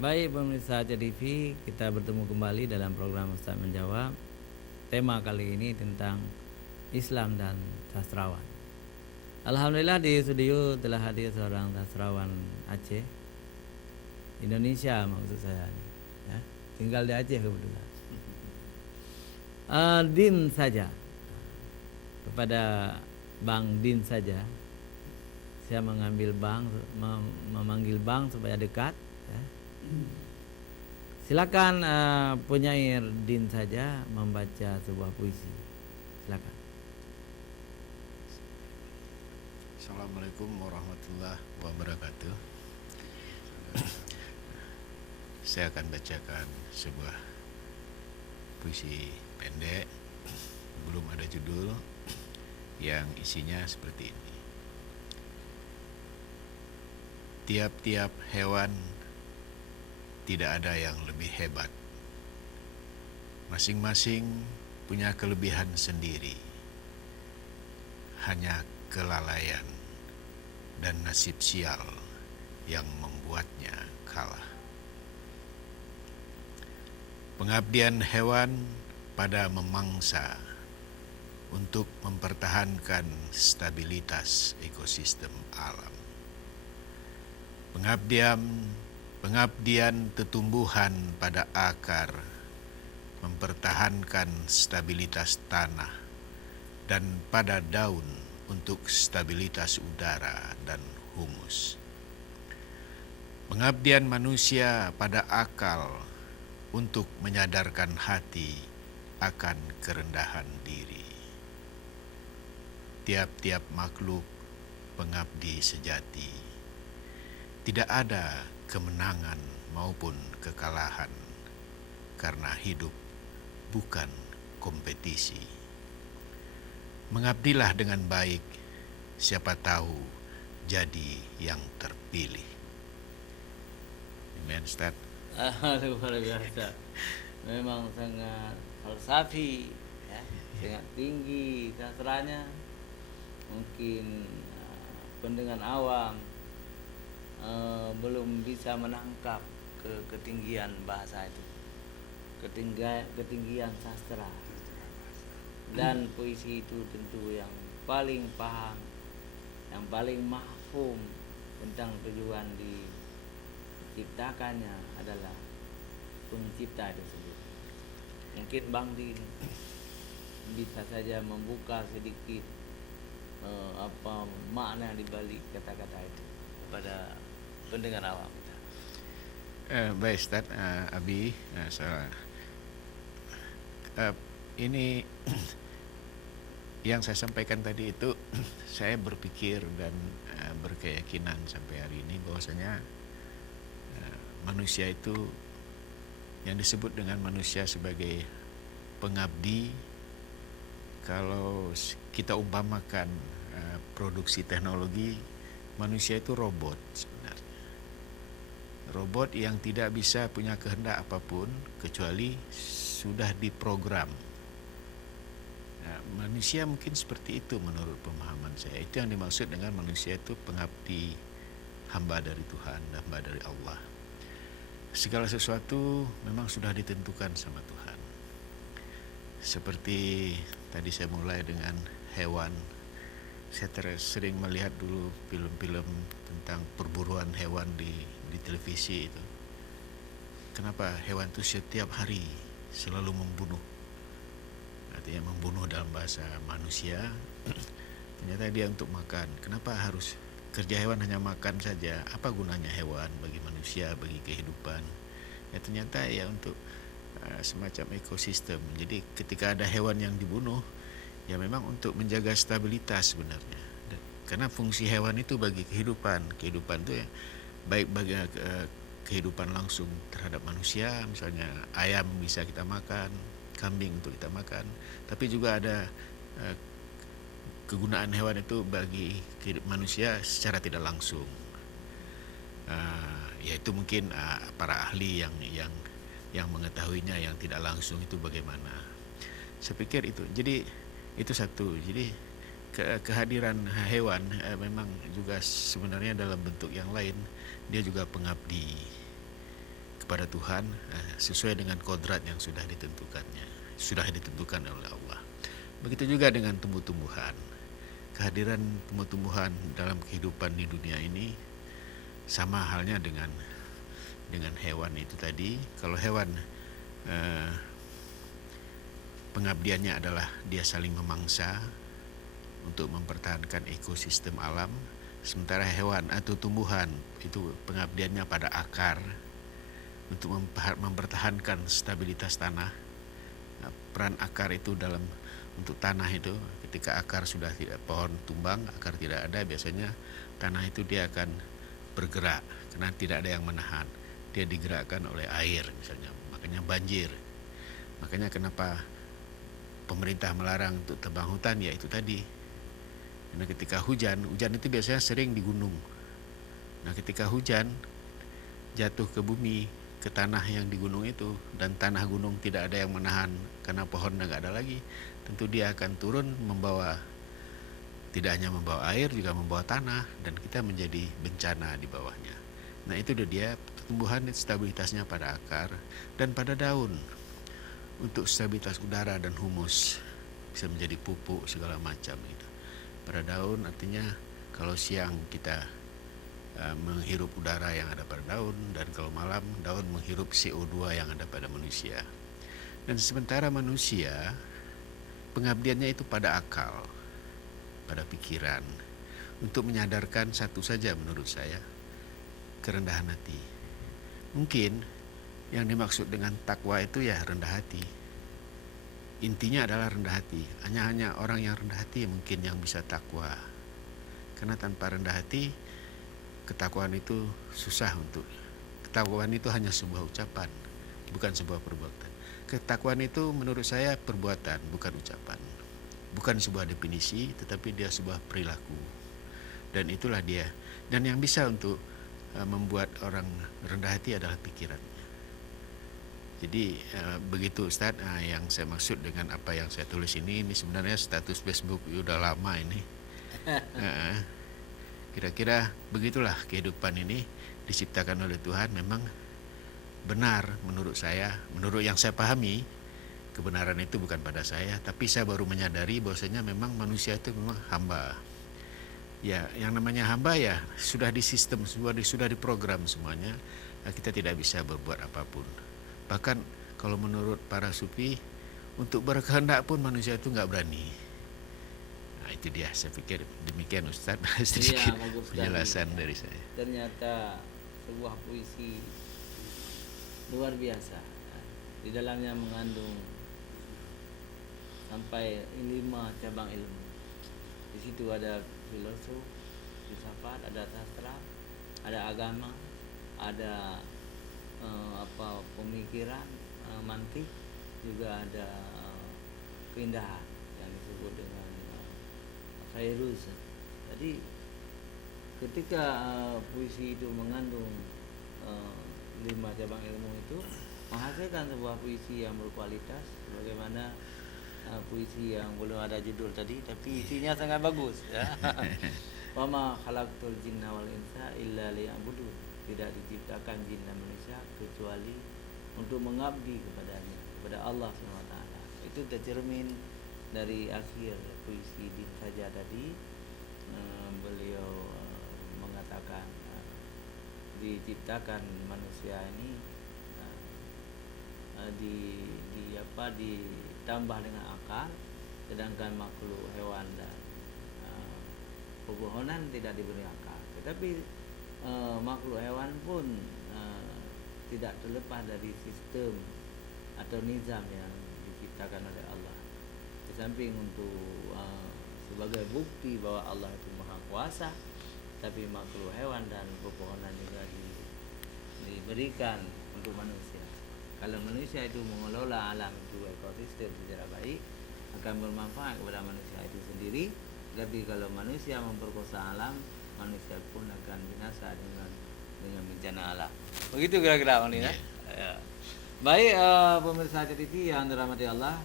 Baik pemirsa TV, kita bertemu kembali dalam program Ustaz Menjawab. Tema kali ini tentang Islam dan sastrawan. Alhamdulillah di studio telah hadir seorang sastrawan Aceh, Indonesia maksud saya, ya. Tinggal di Aceh kebetulan. Din saja, kepada Bang Din saja. Saya memanggil Bang supaya dekat. Ya. Silakan penyair Din saja membaca sebuah puisi. Silakan. Assalamualaikum warahmatullahi wabarakatuh. Saya akan bacakan sebuah puisi pendek, belum ada judul, yang isinya seperti ini. Tiap-tiap hewan tidak ada yang lebih hebat. Masing-masing punya kelebihan sendiri. Hanya kelalaian dan nasib sial yang membuatnya kalah. Pengabdian hewan pada memangsa untuk mempertahankan stabilitas ekosistem alam. Pengabdian tetumbuhan pada akar mempertahankan stabilitas tanah dan pada daun untuk stabilitas udara dan humus. Pengabdian manusia pada akal untuk menyadarkan hati akan kerendahan diri. Tiap-tiap makhluk pengabdi sejati. Tidak ada kemenangan maupun kekalahan, karena hidup bukan kompetisi. Mengabdilah dengan baik, siapa tahu jadi yang terpilih. Amen, Ustaz. Luar biasa. Memang sangat falsafi, ya, sangat tinggi sastranya. Mungkin pendengar awam belum bisa menangkap ketinggian bahasa itu, ketinggian sastra. Dan puisi itu tentu yang paling paham, yang paling mahfum tentang tujuan diciptakannya adalah pencipta itu sendiri. Mungkin Bang Din bisa saja membuka sedikit apa makna dibalik kata-kata itu kepada pendengar awam kita. Baik Ustaz, Abi, ini yang saya sampaikan tadi itu saya berpikir dan berkeyakinan sampai hari ini bahwasanya manusia itu yang disebut dengan manusia sebagai pengabdi, kalau kita umpamakan produksi teknologi, manusia itu robot sebenarnya. Robot yang tidak bisa punya kehendak apapun kecuali sudah diprogram. Nah, manusia mungkin seperti itu menurut pemahaman saya. Itu yang dimaksud dengan manusia itu pengabdi, hamba dari Tuhan, hamba dari Allah. Segala sesuatu memang sudah ditentukan sama Tuhan. Seperti tadi saya mulai dengan hewan. Saya sering melihat dulu film-film tentang perburuan hewan di televisi itu. Kenapa hewan itu setiap hari selalu membunuh? Artinya membunuh dalam bahasa manusia. Ternyata dia untuk makan. Kenapa harus kerja hewan hanya makan saja? Apa gunanya hewan bagi manusia, bagi kehidupan? Ya ternyata ya untuk semacam ekosistem. Jadi ketika ada hewan yang dibunuh, ya memang untuk menjaga stabilitas sebenarnya. Karena fungsi hewan itu bagi kehidupan itu ya baik bagi kehidupan langsung terhadap manusia, misalnya ayam bisa kita makan, kambing untuk kita makan, tapi juga ada kegunaan hewan itu bagi manusia secara tidak langsung. Yaitu mungkin para ahli yang mengetahuinya, yang tidak langsung itu bagaimana. Saya pikir itu. Jadi itu satu. Jadi kehadiran hewan memang juga sebenarnya dalam bentuk yang lain dia juga pengabdi. kepada Tuhan sesuai dengan kodrat yang sudah ditentukan oleh Allah. Begitu juga dengan tumbuh-tumbuhan. Kehadiran tumbuh-tumbuhan dalam kehidupan di dunia ini sama halnya dengan hewan itu tadi. Kalau hewan pengabdiannya adalah dia saling memangsa untuk mempertahankan ekosistem alam, sementara hewan atau tumbuhan itu pengabdiannya pada akar untuk mempertahankan stabilitas tanah. Peran akar itu untuk tanah itu, ketika akar sudah tidak, pohon tumbang, akar tidak ada, biasanya tanah itu dia akan bergerak karena tidak ada yang menahan. Dia digerakkan oleh air misalnya, makanya banjir. Makanya kenapa pemerintah melarang untuk tebang hutan, ya itu tadi. Karena ketika hujan itu biasanya sering di gunung. Nah, ketika hujan jatuh ke bumi, ke tanah yang di gunung itu, dan tanah gunung tidak ada yang menahan karena pohon nggak ada lagi, tentu dia akan turun tidak hanya membawa air, juga membawa tanah, dan kita menjadi bencana di bawahnya. Nah, itu dia tumbuhan stabilitasnya pada akar dan pada daun untuk stabilitas udara dan humus, bisa menjadi pupuk segala macam itu. Pada daun artinya kalau siang kita menghirup udara yang ada pada daun, dan kalau malam daun menghirup CO2 yang ada pada manusia. Dan sementara manusia pengabdiannya itu pada akal, pada pikiran, untuk menyadarkan satu saja menurut saya, kerendahan hati. Mungkin yang dimaksud dengan takwa itu ya rendah hati. Intinya adalah rendah hati. Hanya orang yang rendah hati mungkin yang bisa takwa. Karena tanpa rendah hati, ketakwaan itu susah untuk. Ketakwaan itu hanya sebuah ucapan, bukan sebuah perbuatan. Ketakwaan itu menurut saya perbuatan, bukan ucapan. Bukan sebuah definisi, tetapi dia sebuah perilaku. Dan itulah dia. Dan yang bisa untuk membuat orang rendah hati adalah pikirannya. Jadi begitu Ustaz, yang saya maksud dengan apa yang saya tulis ini sebenarnya status Facebook udah lama ini. Kira-kira begitulah kehidupan ini diciptakan oleh Tuhan. Memang benar menurut saya, menurut yang saya pahami, kebenaran itu bukan pada saya, tapi saya baru menyadari bahwasanya memang manusia itu memang hamba. Ya, yang namanya hamba ya sudah di sistem, sudah diprogram semuanya. Kita tidak bisa berbuat apapun. Bahkan kalau menurut para sufi, untuk berkehendak pun manusia itu nggak berani. Nah, itu dia, saya pikir demikian Ustaz. Sedikit penjelasan dari saya. Ternyata sebuah puisi luar biasa. Di dalamnya mengandung sampai 5 cabang ilmu. Di situ ada filosof, filsafat, ada sastra, ada agama, ada pemikiran, mantik, juga ada keindahan yang disebut dengan Fairuz. Jadi ketika puisi itu mengandung 5 cabang ilmu itu, menghasilkan sebuah puisi yang berkualitas, sebagaimana puisi yang belum ada judul tadi tapi isinya sangat bagus ya. Wa ma khalaqtul jinna wal insa illa liya'budun. Tidak diciptakan jin dan manusia kecuali untuk mengabdi kepada Allah SWT. Itu tercermin dari akhir puisi Din Saja tadi. Beliau mengatakan diciptakan manusia ini ditambah dengan akal, sedangkan makhluk hewan dan pepohonan tidak diberi akal. Tetapi makhluk hewan pun tidak terlepas dari sistem atau nizam yang diciptakan oleh Allah. Di samping untuk sebagai bukti bahwa Allah itu maha kuasa, tapi makhluk hewan dan pepohonan juga diberikan untuk manusia. Kalau manusia itu mengelola alam itu, ekosistem secara baik, akan bermanfaat kepada manusia itu sendiri. Tapi kalau manusia memperkosa alam, manusia pun akan binasa dengan bencana alam. Begitu kira-kira Bang Dina. Ya. Baik, pemirsa TV yang dirahmati Allah,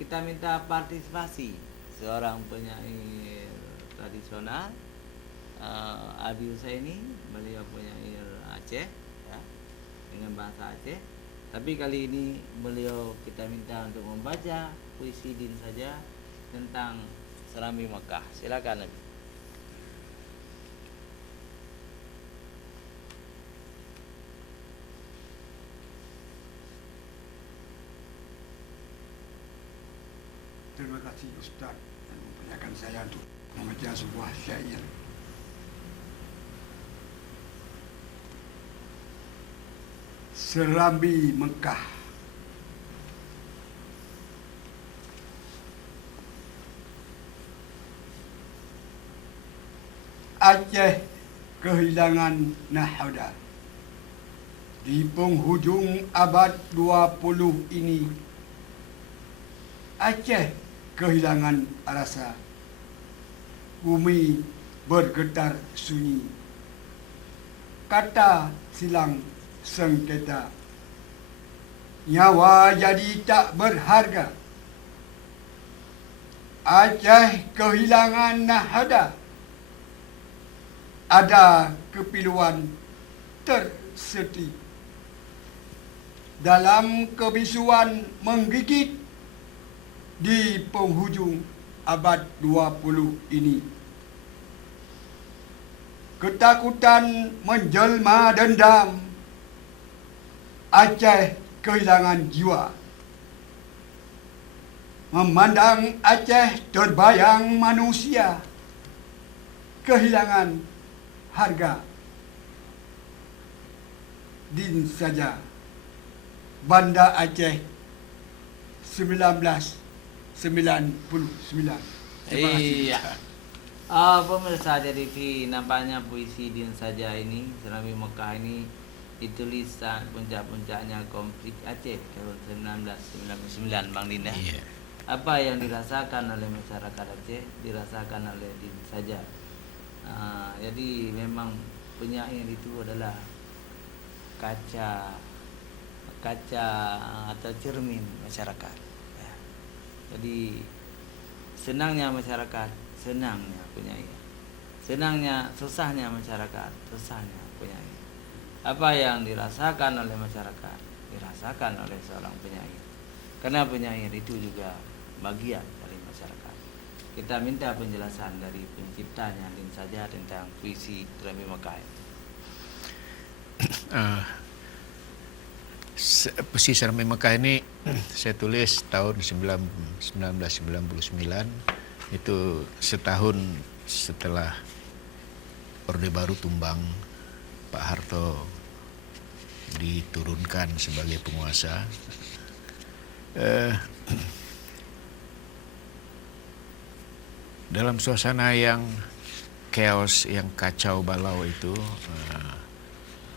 kita minta partisipasi seorang penyair tradisional, Abi Husaini, beliau penyair Aceh, ya. dengan bahasa Aceh. Tapi kali ini beliau kita minta untuk membaca puisi Din saja tentang Serambi Mekah. Silakan Nabi. Terima kasih Ustaz yang mempercayakan saya untuk membaca sebuah syair. Serambi Mekah. Aceh kehilangan nahada. Di penghujung abad 20 ini, Aceh kehilangan rasa. Bumi bergetar sunyi. Kata silang sengketa. Nyawa jadi tak berharga. Aceh kehilangan nahada. Ada kepiluan terseti. Dalam kebisuan menggigit di penghujung abad 20 ini. Ketakutan menjelma dendam. Aceh kehilangan jiwa. Memandang Aceh terbayang manusia. Kehilangan harga. Din saja. Banda Aceh 1999. Terima kasih. Iya. Pemirsa Aceh TV, nampaknya puisi Din saja ini, Serambi Mekah ini ditulis saat puncak-puncaknya konflik Aceh tahun 1999, Bang Din ya. Iya. Apa yang dirasakan oleh masyarakat Aceh dirasakan oleh Din saja. Jadi memang penyair itu adalah kaca atau cermin masyarakat. Ya. Jadi senangnya masyarakat, senangnya penyair. Senangnya, susahnya masyarakat, susahnya penyair. Apa yang dirasakan oleh masyarakat dirasakan oleh seorang penyair. Karena penyair itu juga bagian dari masyarakat. Kita minta penjelasan dari penciptanya Din saja tentang puisi Serambi Mekah. Puisi Serambi Mekah ini saya tulis tahun 1999, itu setahun setelah Orde Baru tumbang, Pak Harto diturunkan sebagai penguasa. Dalam suasana yang chaos, yang kacau balau itu,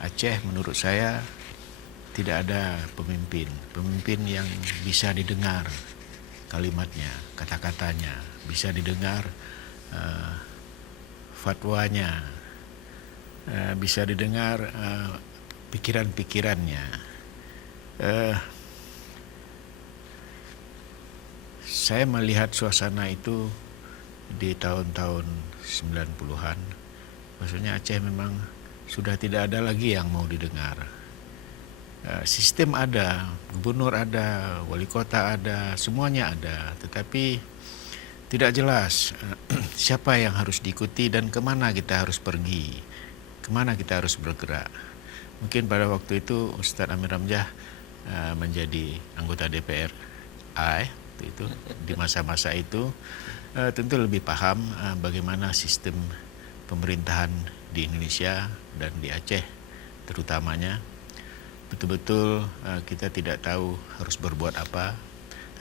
Aceh menurut saya tidak ada pemimpin yang bisa didengar kalimatnya, kata-katanya, bisa didengar fatwanya, bisa didengar pikiran-pikirannya. Saya melihat suasana itu di tahun-tahun 90-an. Maksudnya Aceh memang sudah tidak ada lagi yang mau didengar. Sistem ada, gubernur ada, wali kota ada, semuanya ada, tetapi tidak jelas siapa yang harus diikuti dan kemana kita harus pergi, kemana kita harus bergerak. Mungkin pada waktu itu Ustadz Amir Hamzah menjadi anggota DPR itu di masa-masa itu tentu lebih paham bagaimana sistem pemerintahan di Indonesia dan di Aceh terutamanya. Betul-betul kita tidak tahu harus berbuat apa,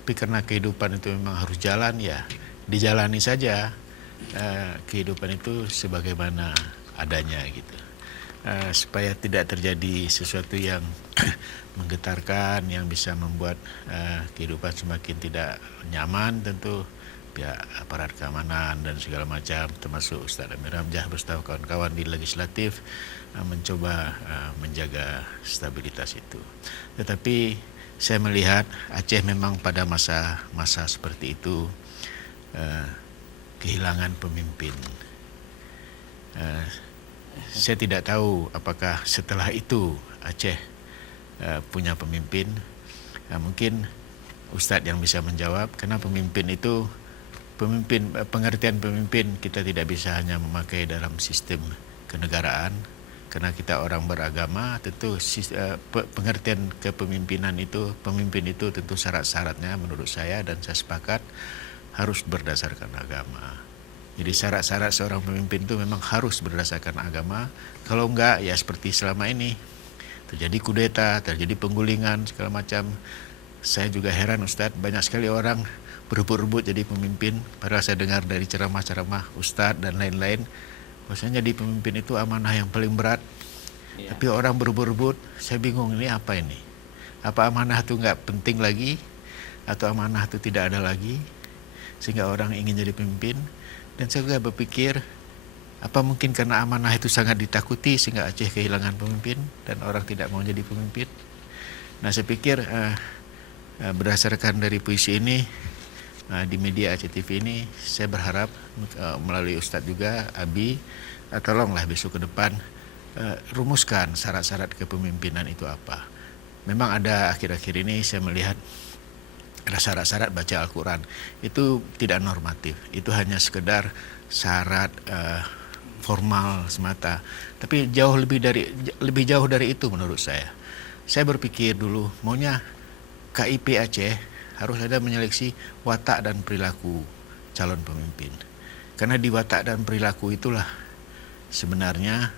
tapi karena kehidupan itu memang harus jalan, ya dijalani saja kehidupan itu sebagaimana adanya gitu, supaya tidak terjadi sesuatu yang menggetarkan, yang bisa membuat kehidupan semakin tidak nyaman. Tentu pihak aparat keamanan dan segala macam, termasuk Ustadz Amir Hamzah bersama kawan-kawan di legislatif mencoba menjaga stabilitas itu. Tetapi saya melihat Aceh memang pada masa-masa seperti itu kehilangan pemimpin. Saya tidak tahu apakah setelah itu Aceh punya pemimpin. Mungkin Ustadz yang bisa menjawab, karena pemimpin itu pengertian pemimpin kita tidak bisa hanya memakai dalam sistem kenegaraan, karena kita orang beragama. Tentu pengertian kepemimpinan itu, pemimpin itu tentu syarat-syaratnya menurut saya dan saya sepakat harus berdasarkan agama. Jadi syarat-syarat seorang pemimpin itu memang harus berdasarkan agama. Kalau enggak, ya seperti selama ini terjadi kudeta, terjadi penggulingan segala macam. Saya juga heran Ustadz, banyak sekali orang berebut-rebut jadi pemimpin. Padahal saya dengar dari ceramah-ceramah Ustadz dan lain-lain, bahwasanya jadi pemimpin itu amanah yang paling berat. Tapi orang berebut-rebut, saya bingung ini apa ini? Apa amanah itu enggak penting lagi? Atau amanah itu tidak ada lagi? Sehingga orang ingin jadi pemimpin. Dan saya juga berpikir, apa mungkin karena amanah itu sangat ditakuti sehingga Aceh kehilangan pemimpin dan orang tidak mau jadi pemimpin. Nah saya pikir berdasarkan dari puisi ini di media Aceh TV ini, saya berharap melalui Ustadz juga, Abi, tolonglah besok ke depan rumuskan syarat-syarat kepemimpinan itu apa. Memang ada akhir-akhir ini saya melihat ada syarat-syarat baca Al-Quran, itu tidak normatif, itu hanya sekedar syarat formal semata. Tapi lebih jauh dari itu menurut saya. Saya berpikir dulu maunya KIP Aceh harus ada menyeleksi watak dan perilaku calon pemimpin. Karena di watak dan perilaku itulah sebenarnya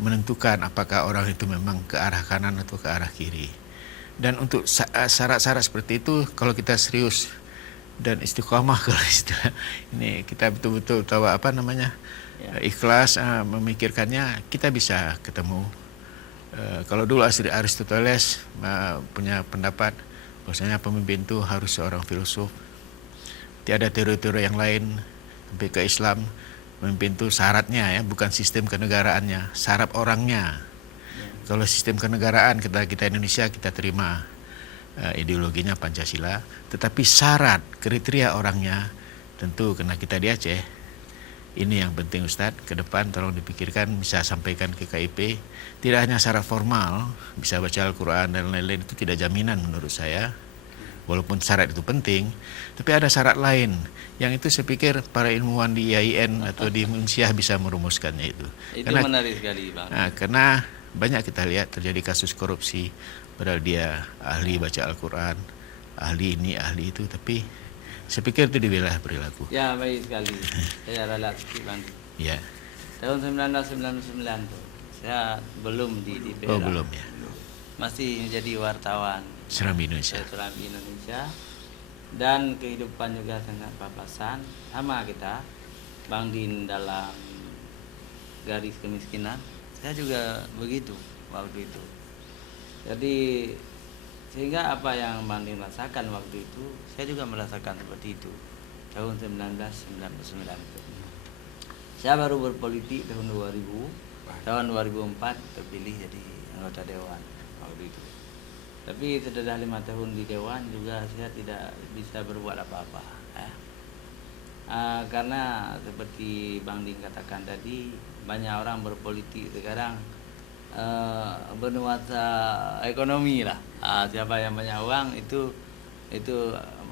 menentukan apakah orang itu memang ke arah kanan atau ke arah kiri. Dan untuk syarat-syarat seperti itu, kalau kita serius dan istiqomah, kalau istilah ini kita betul-betul tahu ikhlas memikirkannya, kita bisa ketemu. Kalau dulu Aristoteles punya pendapat bahwasanya pemimpin itu harus seorang filsuf, tiada teori-teori yang lain. Sampai ke Islam, pemimpin itu syaratnya ya, bukan sistem kenegaraannya, syarat orangnya. Kalau sistem kenegaraan kita Indonesia kita terima ideologinya Pancasila, tetapi syarat kriteria orangnya tentu karena kita di Aceh. Ini yang penting Ustadz, ke depan tolong dipikirkan, bisa sampaikan ke KIP. Tidak hanya syarat formal, bisa baca Al-Quran dan lain-lain, itu tidak jaminan menurut saya. Walaupun syarat itu penting, tapi ada syarat lain yang itu saya pikir para ilmuwan di IAIN atau di Munsiah bisa merumuskannya itu. Karena menarik sekali Bang. Karena banyak kita lihat terjadi kasus korupsi, padahal dia ahli baca Al-Quran, ahli ini, ahli itu, tapi saya pikir itu di wilayah perilaku. Ya baik sekali, saya relatif Bang. Ya. Tahun 1999 tuh, saya belum di Perak. Oh belum ya. Masih menjadi wartawan Serambi Indonesia. Serambi Indonesia. Dan kehidupan juga sangat papasan, sama kita, Bang Din dalam garis kemiskinan. Saya juga begitu waktu itu. Jadi sehingga apa yang Bang Din rasakan waktu itu, saya juga merasakan seperti itu tahun 1999 itu. Saya baru berpolitik tahun 2000, tahun 2004 terpilih jadi anggota dewan waktu itu. Tapi sudah 5 tahun di dewan juga saya tidak bisa berbuat apa-apa. Karena seperti Bang Din katakan tadi, banyak orang berpolitik sekarang bernuansa ekonomi lah. Siapa yang banyak uang itu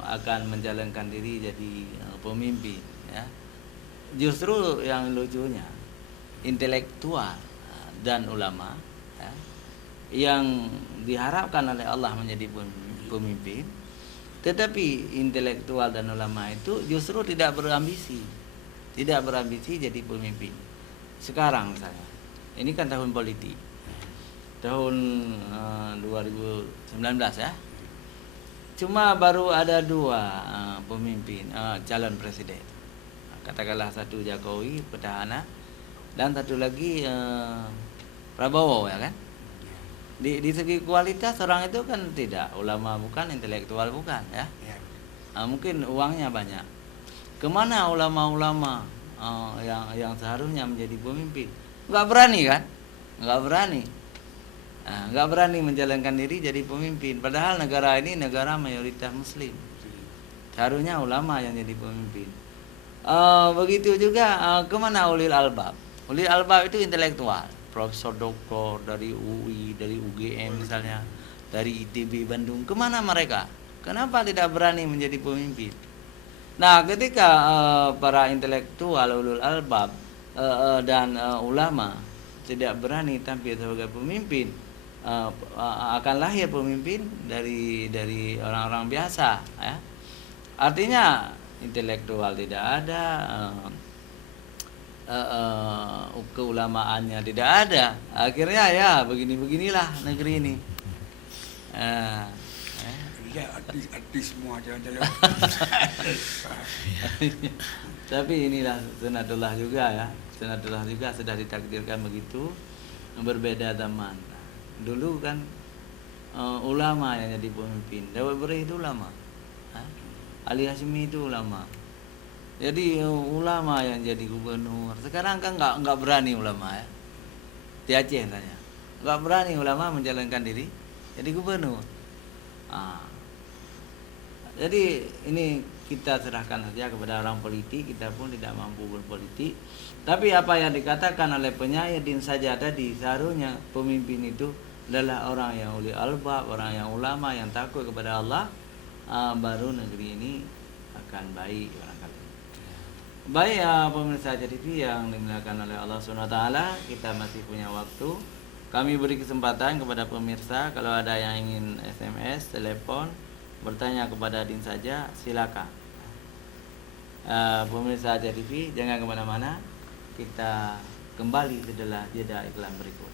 akan menjalankan diri jadi pemimpin. Ya. Justru yang lucunya intelektual dan ulama ya, yang diharapkan oleh Allah menjadi pemimpin, tetapi intelektual dan ulama itu justru tidak berambisi jadi pemimpin. Sekarang misalnya, ini kan tahun politik, tahun 2019 ya, cuma baru ada 2 pemimpin calon presiden, katakanlah satu Jokowi petahana dan satu lagi Prabowo ya kan. Di segi kualitas orang itu kan tidak ulama bukan, intelektual bukan ya. Mungkin uangnya banyak. Kemana ulama-ulama yang seharusnya menjadi pemimpin? Nggak berani kan? Nggak berani menjalankan diri jadi pemimpin. Padahal negara ini negara mayoritas Muslim. Seharusnya ulama yang jadi pemimpin. Begitu juga kemana ulil albab? Ulil albab itu intelektual. profesor doktor dari UI, dari UGM misalnya, dari ITB Bandung, kemana mereka? Kenapa tidak berani menjadi pemimpin? Nah, ketika para intelektual, ulul albab dan ulama tidak berani tampil sebagai pemimpin, akan lahir pemimpin dari orang-orang biasa, ya. Artinya intelektual tidak ada, keulamaannya tidak ada. Akhirnya ya beginilah negeri ini. Iya, artis semua jalan-jalan. Tapi inilah sunatullah juga ya. Sunatullah juga sudah ditakdirkan begitu. Berbeda zaman. Dulu kan ulama yang jadi pemimpin. Dawud Beri itu ulama. Ali Hashimi itu ulama. Jadi ulama yang jadi gubernur. Sekarang kan nggak berani ulama ya. Di Aceh tanya. Nggak berani ulama menjalankan diri jadi gubernur. Jadi ini kita serahkan saja kepada orang politik. Kita pun tidak mampu berpolitik. Tapi apa yang dikatakan oleh penyair Din Saja tadi, seharusnya pemimpin itu adalah orang yang uli albab, orang yang ulama, yang takut kepada Allah. Baru negeri ini akan baik barangkali. Baik ya pemirsa TV yang dimuliakan oleh Allah SWT, kita masih punya waktu. Kami beri kesempatan kepada pemirsa, kalau ada yang ingin SMS, telepon, bertanya kepada Din Saja, silakan. Pemirsa TV, jangan kemana-mana. Kita kembali setelah jeda iklan berikut.